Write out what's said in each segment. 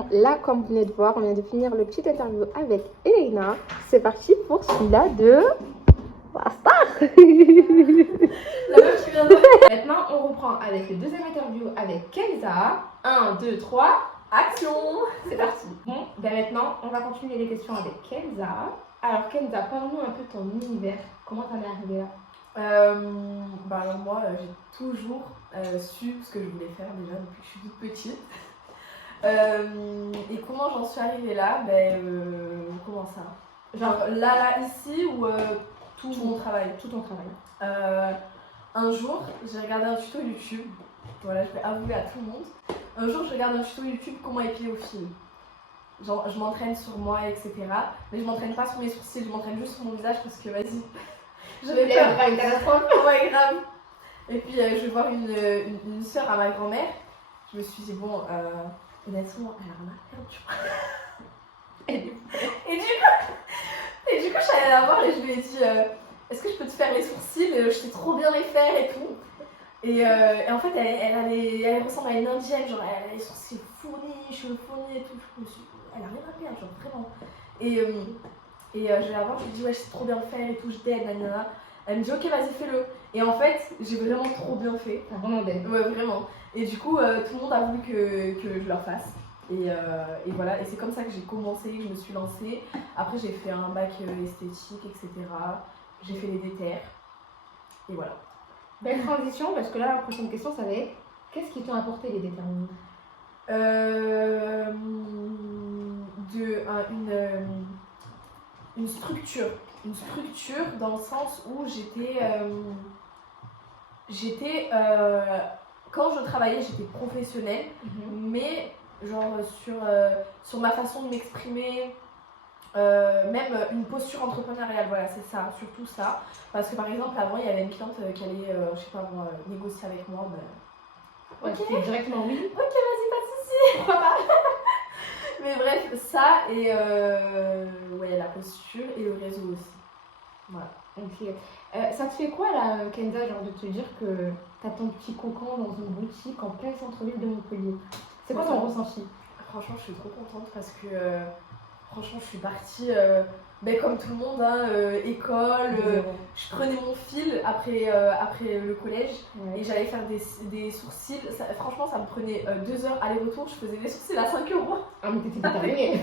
bon, là, comme vous venez de voir, on vient de finir le petit interview avec Elena. C'est parti pour celui-là de... la star. La meuf qui vient de... Maintenant, on reprend avec le deuxième interview avec Kenza. 1, 2, 3, action. C'est parti. Bon, ben maintenant, on va continuer les questions avec Kenza. Alors Kenza, parle-nous un peu de ton univers. Comment t'en es arrivée là? Alors moi, j'ai toujours su ce que je voulais faire déjà depuis que je suis toute petite. Et comment j'en suis arrivée là? Comment ça? Genre là, ici ou tout mon travail? Tout ton travail. Un jour, j'ai regardé un tuto YouTube. Voilà, je vais avouer à tout le monde. Un jour, je regarde un tuto YouTube comment épiler au fil. Genre, je m'entraîne sur moi, etc. Mais je m'entraîne pas sur mes sourcils, je m'entraîne juste sur mon visage parce que vas-y. J'avais peur. Ouais, grave. Et puis, je vais voir une soeur à ma grand-mère. Je me suis dit, bon, honnêtement, elle a rien à faire, tu vois. Et du coup, je suis allée la voir et je lui ai dit, est-ce que je peux te faire les sourcils? Je sais trop bien les faire et tout. Et en fait, elle ressemble à une indienne, genre elle a les sourcils fournis, cheveux fournis et tout. Je me suis dit, elle a rien à perdre, genre vraiment. Et je vais la voir, je lui dis, ouais, je sais trop bien le faire et tout, je t'aide, nanana. Elle me dit, ok, vas-y, fais-le. Et en fait, j'ai vraiment trop bien fait. T'as vraiment d'aide. Ouais, vraiment. Et du coup, tout le monde a voulu que je leur fasse. Et voilà, et c'est comme ça que j'ai commencé, que je me suis lancée. Après, j'ai fait un bac esthétique, etc. J'ai fait les déterres. Et voilà. Belle transition, parce que là, la prochaine question, ça va être qu'est-ce qui t'ont apporté les déterminés? Une structure. Une structure dans le sens où quand je travaillais, j'étais professionnelle, mais genre sur ma façon de m'exprimer, même une posture entrepreneuriale, voilà, c'est ça, surtout ça. Parce que par exemple, avant, il y avait une cliente qui allait, je sais pas moi, négocier avec moi. Ouais, ok, c'était directement oui. ok, vas-y, pas de soucis, pourquoi pas. Mais bref, ça et ouais, la posture et le réseau aussi. Voilà. Ok. Ça te fait quoi là, Kenza, genre de te dire que t'as ton petit cocon dans une boutique en plein centre-ville de Montpellier? C'est quoi ton ressenti? Franchement, je suis trop contente parce que franchement, je suis partie comme tout le monde, hein, école. Je prenais mon fil après le collège et j'allais faire des sourcils. Franchement, ça me prenait 2 heures aller-retour. Je faisais des sourcils à 5 €. Ah, mais t'étais déterminée.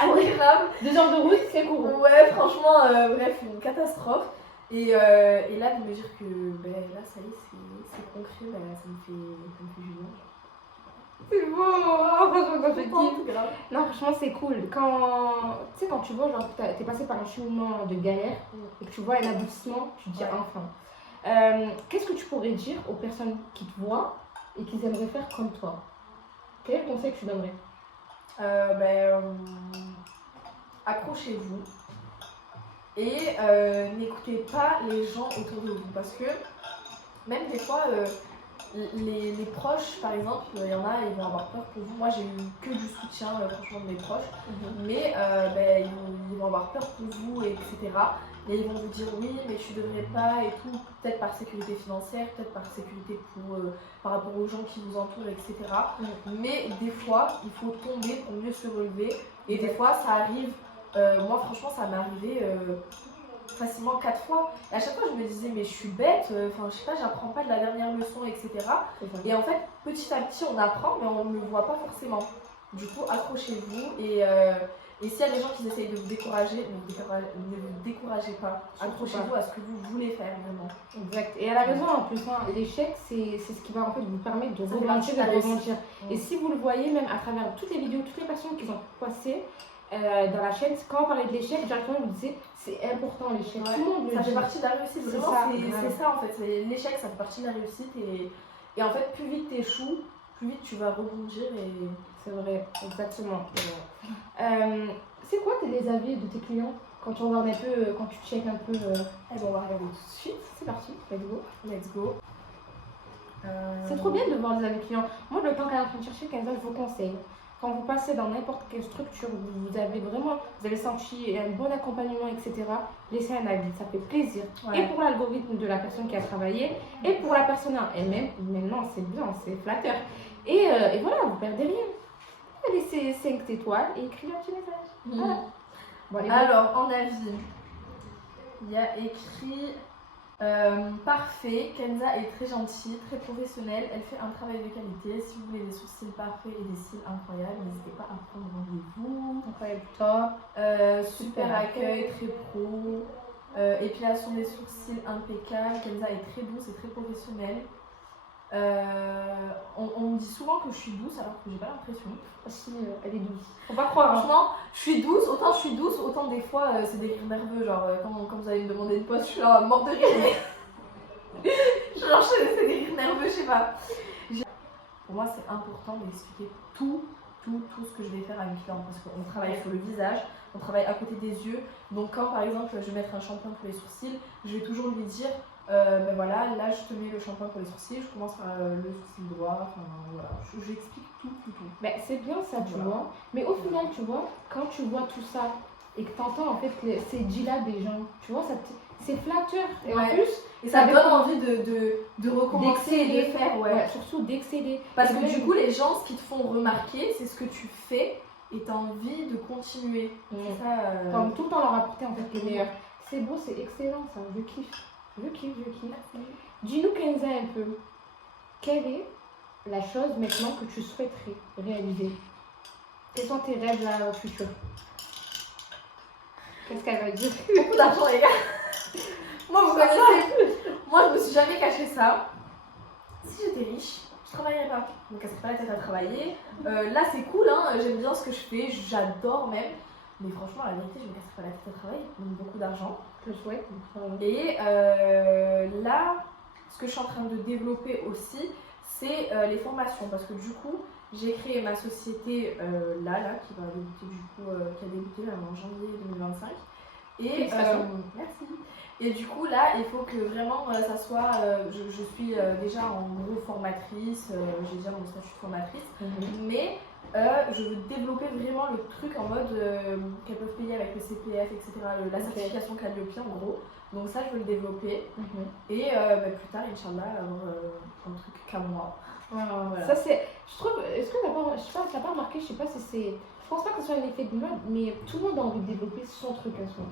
Ah, ouais, grave. 2 heures de route, c'est court. Ouais, franchement, bref, une catastrophe. Et là, de me dire que là, ça y est, c'est concret, ça me fait julien. C'est beau, oh, franchement, quand je kiffe. Grave. Non, franchement, c'est cool. Quand tu vois, genre, t'es passé par un cheminement de galère et que tu vois un aboutissement, tu te dis enfin. Qu'est-ce que tu pourrais dire aux personnes qui te voient et qui aimeraient faire comme toi? Quel conseil tu donnerais? Accrochez-vous et n'écoutez pas les gens autour de vous parce que même des fois les proches par exemple, il y en a, ils vont avoir peur pour vous. Moi j'ai eu que du soutien franchement de mes proches, mais ils vont avoir peur pour vous, etc. Et ils vont vous dire oui mais tu devrais pas et tout, peut-être par sécurité financière, peut-être par sécurité par rapport aux gens qui vous entourent, etc. Mais des fois il faut tomber pour mieux se relever et des fois ça arrive. Moi franchement ça m'est arrivé facilement 4 fois et à chaque fois je me disais mais je suis bête, je sais pas, j'apprends pas de la dernière leçon, etc. Et en fait petit à petit on apprend mais on ne le voit pas forcément. Du coup accrochez-vous et s'il y a des gens qui essayent de vous décourager, ne vous découragez pas, accrochez-vous à ce que vous voulez faire vraiment. Exact, et elle a raison en plus, l'échec c'est ce qui va en fait vous permettre de rebondir. Et si vous le voyez même à travers toutes les vidéos, toutes les personnes qui ont passé dans la chaîne, quand on parlait de l'échec, directement vous disait c'est important l'échec. Ouais. Tout le monde ça fait partie de la réussite, vraiment, c'est ça en fait. L'échec ça fait partie de la réussite et en fait plus vite tu échoues, plus vite tu vas rebondir et c'est vrai, exactement. C'est quoi les avis de tes clients quand tu regardes un peu, quand tu checkes un peu on va regarder tout de suite. C'est parti, let's go. Let's go. C'est trop bien de voir les avis clients. Moi le temps qu'elle est en train de chercher, Kenza, je vous conseille. Quand vous passez dans n'importe quelle structure, vous avez senti un bon accompagnement, etc., laissez un avis, ça fait plaisir. Ouais. Et pour l'algorithme de la personne qui a travaillé, et pour la personne elle-même, maintenant c'est bien, c'est flatteur. Et voilà, vous perdez rien. laissez 5 étoiles et écrivez un petit message. Voilà. Bon, allez, Alors, en avis, il y a écrit parfait. Kenza est très gentille, très professionnelle. Elle fait un travail de qualité. Si vous voulez des sourcils parfaits et des cils incroyables, n'hésitez pas à prendre rendez-vous. incroyable, top. Super accueil, très pro. Épilation des sourcils impeccable. Kenza est très douce et très professionnelle. On me dit souvent que je suis douce alors que j'ai pas l'impression. Si, elle est douce. Faut pas croire. Hein. Franchement, je suis douce, autant des fois c'est des rires nerveux. Genre, quand vous allez me demander une pause, je suis là morte de rire. Genre, c'est des rires nerveux, je sais pas. Pour moi, c'est important d'expliquer tout ce que je vais faire à une cliente parce qu'on travaille sur le visage, on travaille à côté des yeux. Donc, quand par exemple je vais mettre un shampoing pour les sourcils, je vais toujours lui dire ben voilà, là je te mets le shampoing pour les sourcils, je commence par le sourcil droit, enfin voilà, j'explique tout. Ben, c'est bien ça, tu Voilà. vois. Mais au final, tu vois, quand tu vois tout ça et que t'entends en fait ces dits-là des gens, tu vois, c'est flatteur. Et en Ouais. plus, Et ça Ça donne dépend. envie de recommencer et de d'exceller. faire, Ouais, surtout d'exceller. Parce Et que même- du coup, les gens, ce qu'ils te font remarquer, c'est ce que tu fais et t'as envie de continuer. Mm. C'est ça. Comme tout le temps leur apporter en fait le meilleur. C'est beau, c'est excellent ça, je kiffe. Je kiffe. Dis-nous Kenza un peu, quelle est la chose maintenant que tu souhaiterais réaliser? Quels sont tes rêves là futurs? Qu'est-ce qu'elle va dire? Beaucoup d'argent, les gars. Moi, vous connaissez. Moi, je me suis jamais caché ça. Si j'étais riche, je travaillerais pas. Je me casserais pas la tête à travailler. Là, c'est cool, hein. J'aime bien ce que je fais, j'adore même. Mais franchement, la vérité, je me casserais pas la tête à travailler. Donc, beaucoup d'argent. Je le souhaite. Et là, ce que je suis en train de développer aussi, c'est les formations. Parce que du coup, j'ai créé ma société là, qui va débuter du coup, qui a débuté là, en janvier 2025. Et Félicitations. merci. Et du coup, là, il faut que vraiment ça soit. Je suis déjà en gros formatrice, j'ai déjà mon statut de formatrice, mais je veux développer vraiment le truc en mode qu'elles peuvent payer avec le CPF, etc. La certification Calliope en gros. Donc, ça, je veux le développer. Et plus tard, Inch'Allah, avoir un truc qu'à moi. Voilà. Ça c'est, je trouve, est-ce que t'as pas remarqué, je sais pas si c'est, je pense pas que ce soit un effet de mode, mais tout le monde a envie de développer son truc à soi.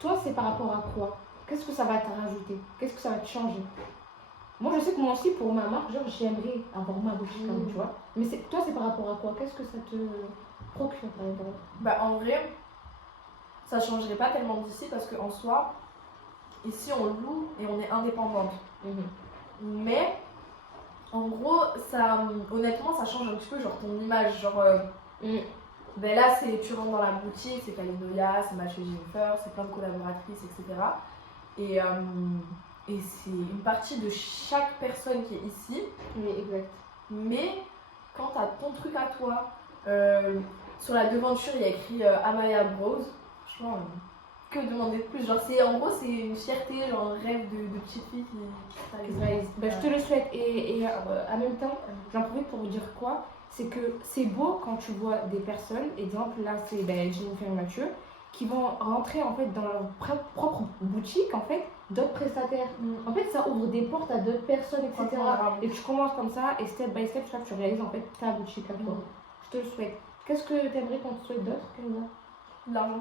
Toi c'est par rapport à quoi? Qu'est-ce que ça va te rajouter? Qu'est-ce que ça va te changer? Moi je sais que moi aussi pour ma marque, genre j'aimerais avoir ma boutique quand même, tu vois. Mais toi c'est par rapport à quoi? Qu'est-ce que ça te procure par exemple? Bah, en vrai, ça changerait pas tellement d'ici parce qu'en soi, ici on loue et on est indépendante. Mais en gros, ça, honnêtement, ça change un petit peu genre ton image. Genre, ben là, tu rentres dans la boutique, c'est Kalinoya, c'est Mathieu Jennifer, c'est plein de collaboratrices, etc. Et c'est une partie de chaque personne qui est ici. Oui, exact. Mais quand t'as ton truc à toi, sur la devanture, il y a écrit Amaya Bros. Franchement, que demander de plus? Genre, en gros, c'est une fierté, genre un rêve de petite fille qui Ben, je te le souhaite et en même temps, j'en profite pour vous dire quoi? C'est que c'est beau quand tu vois des personnes, exemple là c'est Jennifer et Mathieu, qui vont rentrer en fait dans leur propre boutique en fait, d'autres prestataires. En fait ça ouvre des portes à d'autres personnes, etc. Et tu commences comme ça et step by step tu réalises en fait ta boutique à toi. Je te le souhaite. Qu'est-ce que tu aimerais qu'on te souhaite d'autre, Kenza? De l'argent.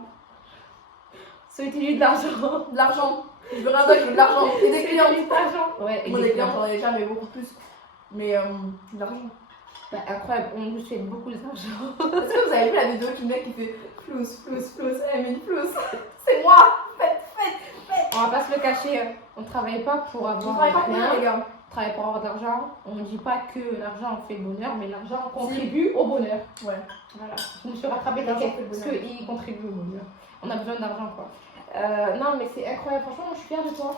Souhaitez-lui de l'argent. De l'argent. Je veux rien d'autre, je veux de l'argent. Et des clients. De l'argent. Ouais, et Moi, des clients, j'en ai déjà, mais beaucoup plus. Mais de l'argent. Bah, incroyable, on vous souhaite beaucoup d'argent. Est-ce que vous avez vu la vidéo qui mec qui fait flouze, elle met une flouze? C'est moi. Faites. On va pas se le cacher, on travaille pas pour On avoir travaille pas pour rien, les gars. On travaille pour avoir de l'argent. On ne dit pas que l'argent fait le bonheur, mais l'argent contribue au bonheur. Ouais. Voilà. Je me suis rattrapée L'argent t'inquiète, fait le parce bonheur. qu'il contribue au bonheur. On a besoin d'argent, quoi. Non, mais c'est incroyable. Franchement, je suis fière de toi.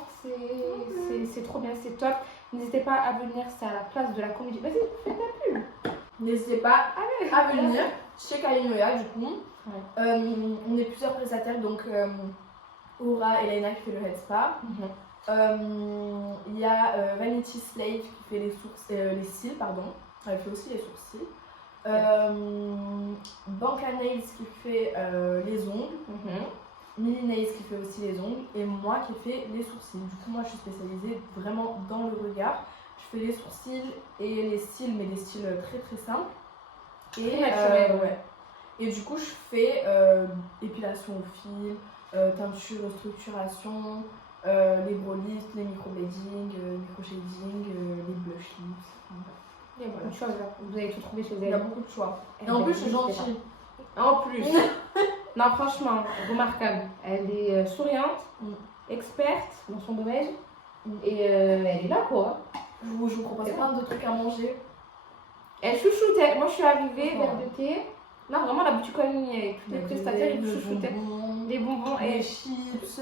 C'est trop bien, c'est top. N'hésitez pas à venir, c'est à la place de la comédie. Vas-y, fais ta pub. N'hésitez pas à venir chez Kalinoya, du coup. Ouais. On est plusieurs prestataires, donc Aura et Laina qui fait le head spa. Il y a Vanity Slave qui fait les cils, pardon. Elle fait aussi les sourcils. Banca Nails qui fait les ongles. Millie Nails qui fait aussi les ongles. Et moi qui fais les sourcils. Du coup, moi je suis spécialisée vraiment dans le regard. Je fais les sourcils et les cils, mais des styles très très simples. Et, naturel. ouais. Et du coup, je fais épilation au fil, teinture, restructuration, les brow lifts, les microblading, microshading, les blush lips. Il y a beaucoup de choses là. Vous avez tout trouvé chez Il y a elle. beaucoup de choix. Elle Et en est plus, je suis n'hésitez gentille. pas. En plus. Non, franchement, remarquable. Elle est souriante, experte dans son domaine. Et elle est là quoi. Je vous propose plein de trucs à manger. Elle chouchoutait. Moi je suis arrivée, Voilà. verre de thé. Non, vraiment la boutique en ligne, tous les prestataires ils chouchoutaient. Les bonbons les et. chips,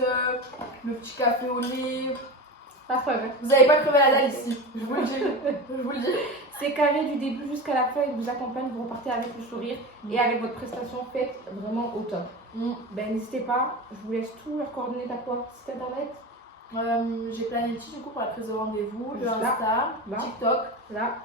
le petit café au lait. Pas preuve. Vous n'avez pas crevé la dalle ici, je vous le dis. Je vous le dis. C'est carré du début jusqu'à la fin, il vous accompagne, vous repartez avec le sourire et avec votre prestation faite vraiment au top. Ben n'hésitez pas, je vous laisse tout leurs coordonnées. T'as quoi? Site internet? J'ai Planety du coup pour la prise de rendez-vous, le Là. Insta, Là. TikTok. Là.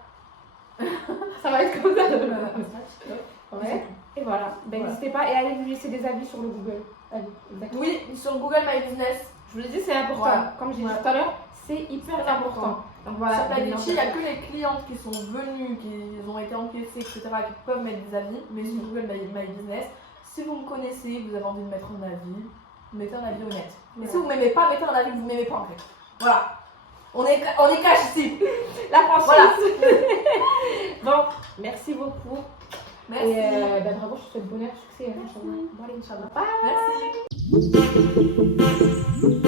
Ça va être comme ça. Insta, TikTok. Ouais. Et voilà. Ben Voilà. n'hésitez pas et allez lui laisser des avis sur le Google. Avis, exactement. Oui, sur Google My Business. Je vous l'ai dit, c'est important. Voilà. Comme j'ai dit Voilà. tout à l'heure, c'est hyper C'est important. important. Donc voilà. Sur Planety, il n'y a bien que les clientes qui sont venues, qui ont été encaissées, etc., qui peuvent mettre des avis. Mais sur Google My Business, si vous me connaissez, vous avez envie de mettre un avis, mettez un avis honnête. Mais si vous ne m'aimez pas, mettez un avis que vous ne m'aimez pas en fait. Voilà. On est cash ici. La franchise. Voilà. Bon, merci beaucoup. Merci. Et ben, bravo, je te souhaite bonheur, succès. Hein, Inch'Allah. Bon, allez, Inch'Allah. Bye. Merci.